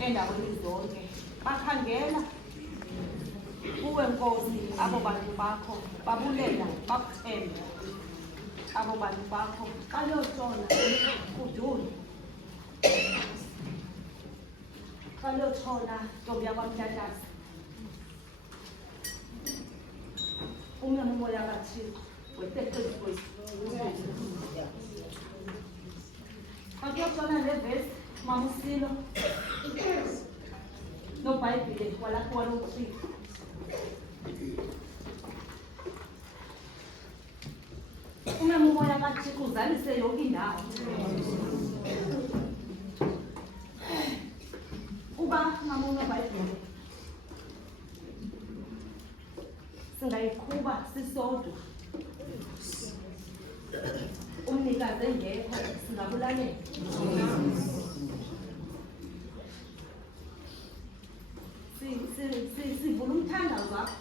endaweni zonke bakhangela kuwe Nkosi abo bantu bakho babulela bakuthemba abo bantu bakho bayotshona kuduni bayotshona ntombi yakwamthathazi umnyama umoya kaThixo wetekezi kwethu bakuyotshona levesi Mama Usilo noBhayibhile walapho walokuthixo umnyama umoya kaThixo uzalise yonke indawo uba mama unoBhayibhile singayiqhuba sisodwa umnikazi engekho singabulalela sivula umthandazo wakho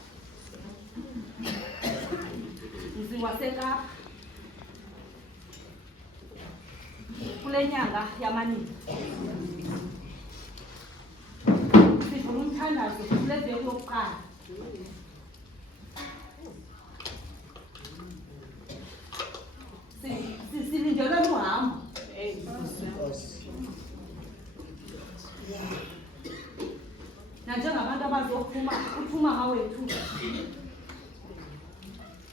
waseKapa kule nyanga yamanini sivula umthandazo kule veki yokuqala silindelwe uhambo nanjengabantu abazophuma uphuma ngawethu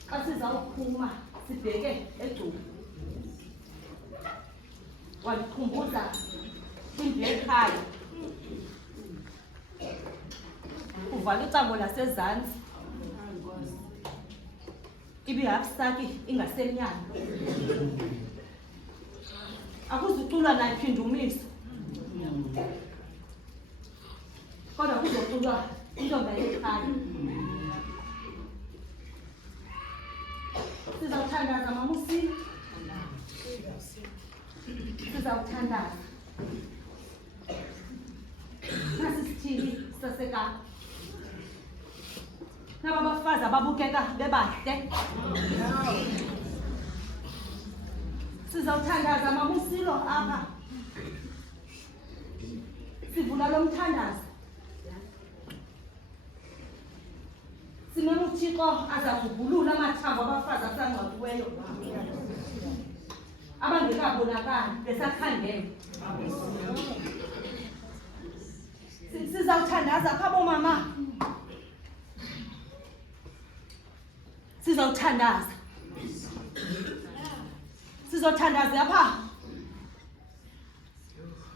xa sizawuphuma sibheke eGcuwa walikhumbuza kwindlu ekhaya uvala icango lasezantsi ibihafisaki ingasemnyama akuzuculwa naphi indumiso kodwa kuzoculwa intombi yekhaya sizawuthandaza Mama Usilo sizawuthandaza nasi sithili saseKapa naba bafazi ababukeka bebahle sizawuthandaza Mama Usilo apha sivula lo mthandazo simele uThixo azakuvulula amathambo abafazi asangcwabiweyo abangekabonakali besakhangele sizawuthandaza apha bomama sizawuthandaza sizothandaza apha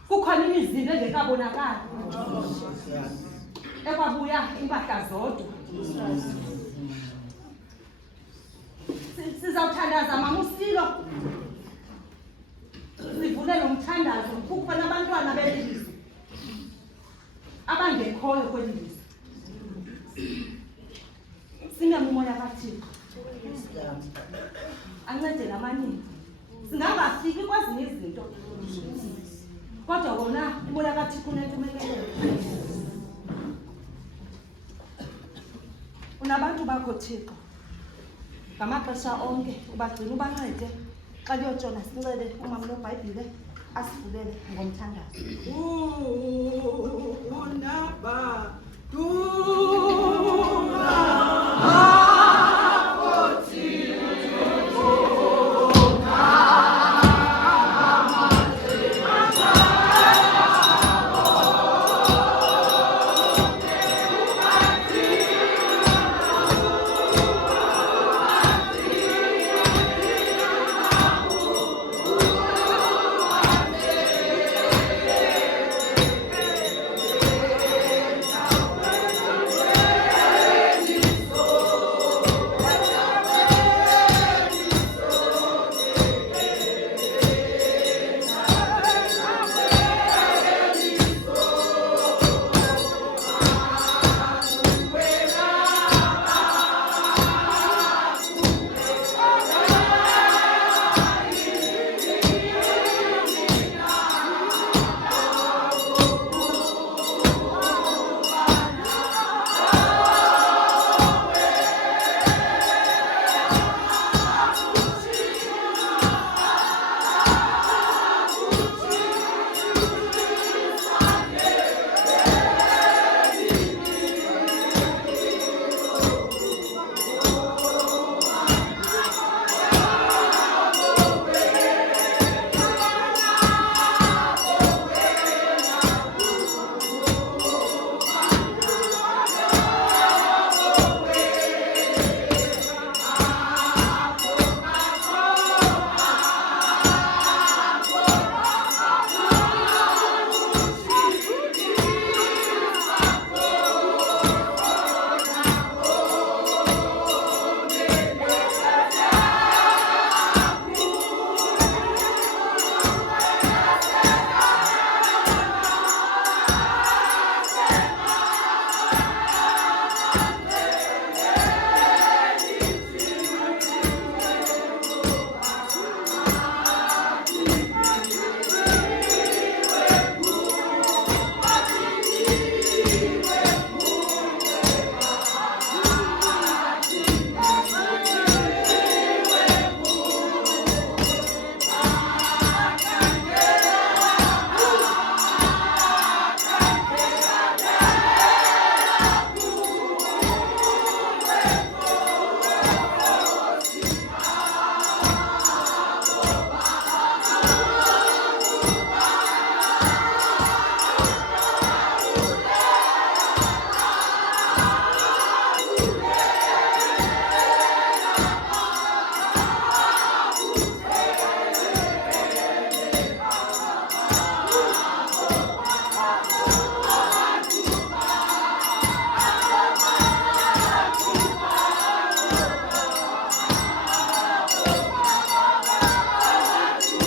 kukhona imizimba engekabonakali ekwabuya impahla zodwa sizawuthandaza Mama Usilo sivule lo mthandazo kukhona abantwana belizwe abangekhoyo kweli lizwe singena umoya kaThixo ancede namanini singangafiki kwezinye izinto kodwa wona umoya kaThixo unentumelelo unabantu bakho Thixo ngamaxesha onke ubagcina ubancede xa kuyotshona sincede umama noBhayibhile asivulele ngomthandazo Undaba